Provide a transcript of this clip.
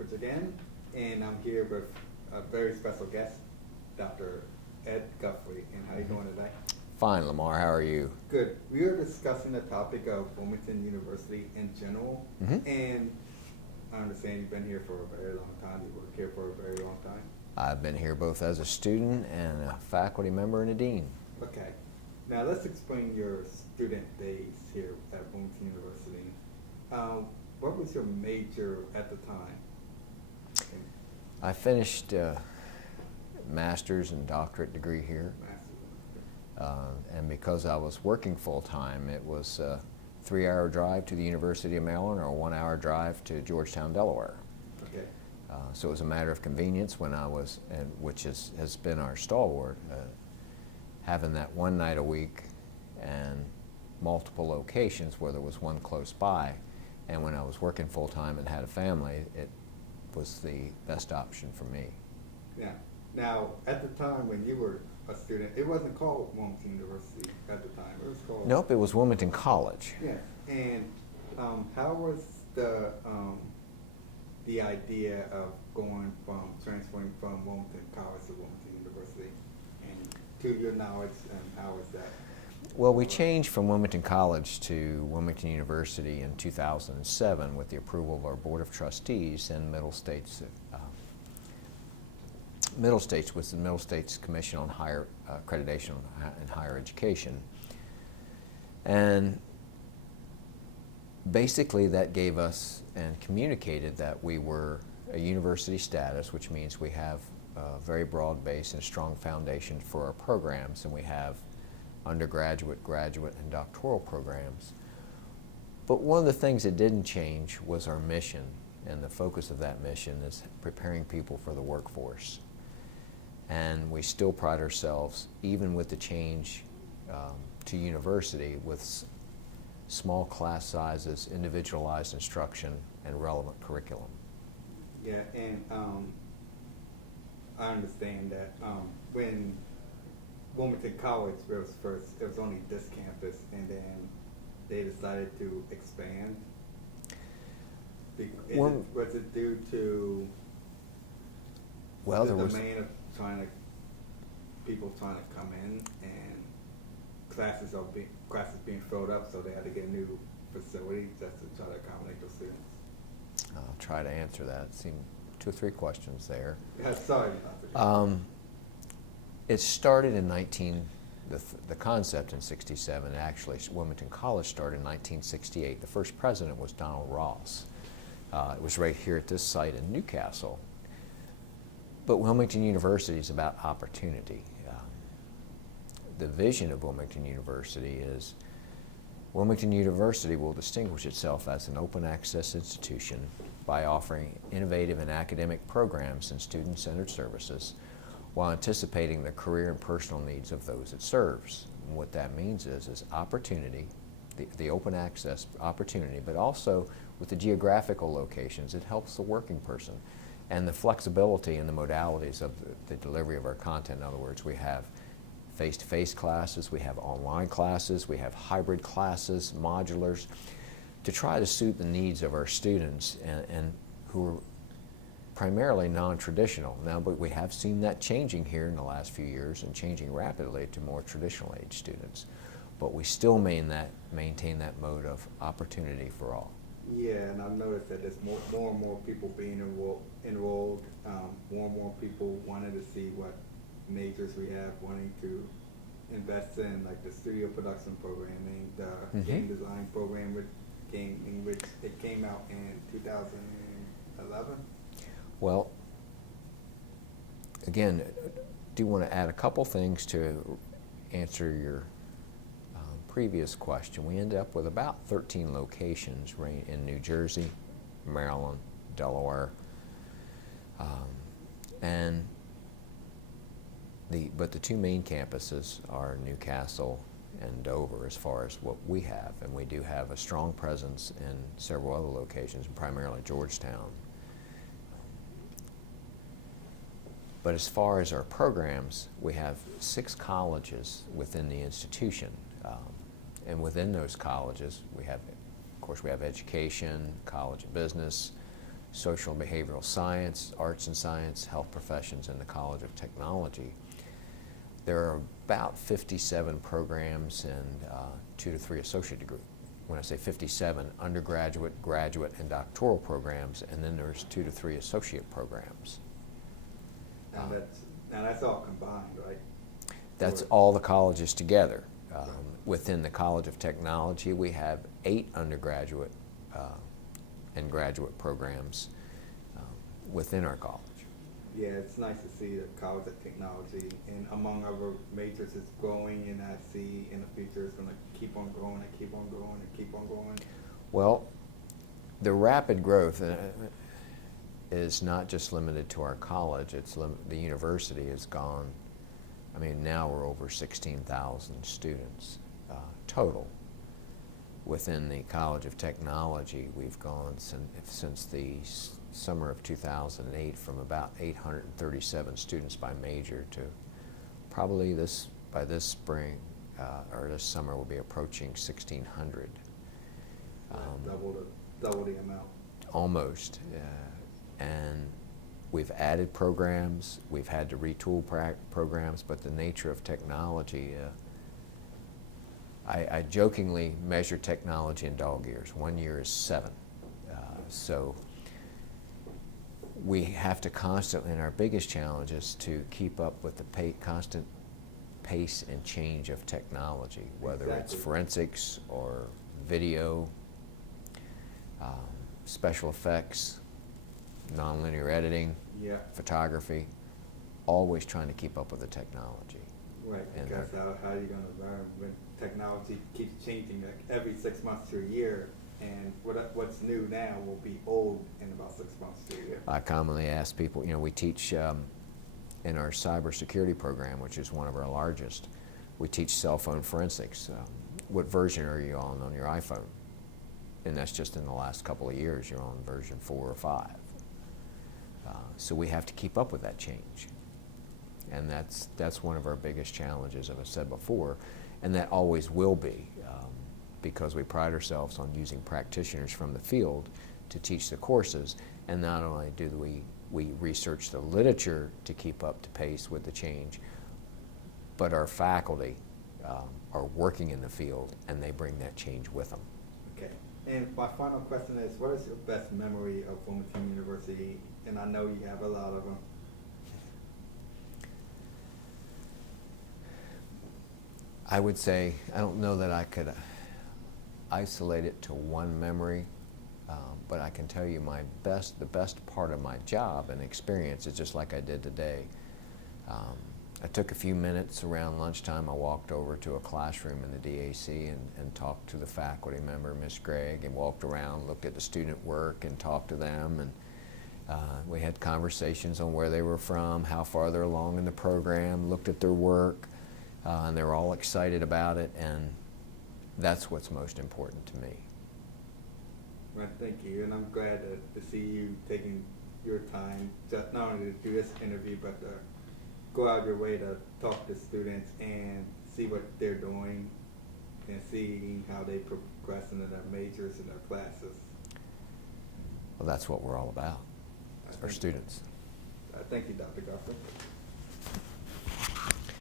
Clifford again, and I'm here with a very special guest, Dr. Ed Guthrie. And how are you doing today? Fine, Lamar. How are you? Good. We are discussing the topic of Wilmington University in general, and I understand you've been here for a very long time. You worked here for a very long time. I've been here both as a student and a faculty member and a dean. Okay. Now let's explain your student days here at Wilmington University. What was your major at the time? I finished master's and doctorate degree here. And because I was working full-time, it was a 3-hour drive to the University of Maryland or a 1-hour drive to Georgetown, Delaware. Okay. So it was a matter of convenience when I was, and which has been our stalwart, having that one night a week and multiple locations where there was one close by. And when I was working full-time and had a family, it was the best option for me. Yeah. Now, at the time when you were a student, it wasn't called Wilmington University at the time. It was called... Nope, it was Wilmington College. Yeah. And how was the idea of transferring from Wilmington College to Wilmington University? And to your knowledge, how was that? Well, we changed from Wilmington College to Wilmington University in 2007 with the approval of our Board of Trustees and Middle States. Middle States was the Middle States Commission on Higher Accreditation in Higher Education. And basically that gave us and communicated that we were a university status, which means we have a very broad base and a strong foundation for our programs, and we have undergraduate, graduate, and doctoral programs. But one of the things that didn't change was our mission, and the focus of that mission is preparing people for the workforce. And we still pride ourselves, even with the change to university, with small class sizes, individualized instruction, and relevant curriculum. Yeah, and I understand that when Wilmington College was first, it was only this campus, and then they decided to expand. Was it due to the domain of people trying to come in, and classes being filled up, so they had to get a new facility just to try to accommodate those students? I'll try to answer that. It seemed 2 or 3 questions there. Yeah, sorry about that. It started in the concept in 67. Actually, Wilmington College started in 1968. The first president was Donald Ross. It was right here at this site in Newcastle. But Wilmington University is about opportunity. The vision of Wilmington University is Wilmington University will distinguish itself as an open access institution by offering innovative and academic programs and student-centered services while anticipating the career and personal needs of those it serves. And what that means is opportunity, the open access opportunity, but also with the geographical locations, it helps the working person. And the flexibility and the modalities of the delivery of our content. In other words, we have face-to-face classes, we have online classes, we have hybrid classes, modulars, to try to suit the needs of our students and who are primarily non-traditional. Now, but we have seen that changing here in the last few years and changing rapidly to more traditional age students. But we still maintain that mode of opportunity for all. Yeah, and I've noticed that there's more and more people being enrolled, more and more people wanting to see what majors we have, wanting to invest in, like the studio production programming, the game design program, which it came out in 2011. Well, again, do want to add a couple things to answer your previous question. We ended up with about 13 locations in New Jersey, Maryland, Delaware, but the 2 main campuses are Newcastle and Dover as far as what we have, and we do have a strong presence in several other locations, primarily Georgetown. But as far as our programs, we have 6 colleges within the institution. And within those colleges, we have, of course, we have education, college of business, social and behavioral science, arts and science, health professions, and the College of Technology. There are about 57 programs and 2 to 3 associate degree. When I say 57, undergraduate, graduate, and doctoral programs, and then there's 2 to 3 associate programs. And that's all combined, right? That's all the colleges together. Within the College of Technology, we have 8 undergraduate and graduate programs within our college. Yeah, it's nice to see the College of Technology, and among other majors, it's growing, and I see in the future it's going to keep on growing and keep on growing and keep on growing. Well, the rapid growth is not just limited to our college. The university has gone. I mean, now we're over 16,000 students total. Within the College of Technology, we've gone since the summer of 2008 from about 837 students by major to probably by this spring or this summer we'll be approaching 1,600. Double the amount. Almost. And we've added programs, we've had to retool programs, but the nature of technology, I jokingly measure technology in dog years. 1 year is 7. So we have to constantly, and our biggest challenge is to keep up with the constant pace and change of technology, whether it's forensics or video, special effects, nonlinear editing, photography, always trying to keep up with the technology. Right, because how are you going to learn when technology keeps changing like every 6 months to a year, and what's new now will be old in about 6 months to a year? I commonly ask people, we teach in our cybersecurity program, which is one of our largest, we teach cell phone forensics. What version are you on your iPhone? And that's just in the last couple of years, you're on version 4 or 5. So we have to keep up with that change. And that's one of our biggest challenges, as I said before, and that always will be, because we pride ourselves on using practitioners from the field to teach the courses, and not only do we research the literature to keep up to pace with the change, but our faculty are working in the field and they bring that change with them. Okay. And my final question is, what is your best memory of Wilmington University? And I know you have a lot of them. I would say, I don't know that I could isolate it to one memory, but I can tell you the best part of my job and experience is just like I did today. I took a few minutes around lunchtime. I walked over to a classroom in the DAC and talked to the faculty member, Miss Gregg, and walked around, looked at the student work and talked to them. And we had conversations on where they were from, how far they're along in the program, looked at their work, and they were all excited about it, and that's what's most important to me. Well, thank you, and I'm glad to see you taking your time, just not only to do this interview, but to go out your way to talk to students and see what they're doing and see how they progress into their majors and their classes. Well, that's what we're all about, our students. Thank you, Dr. Garfield.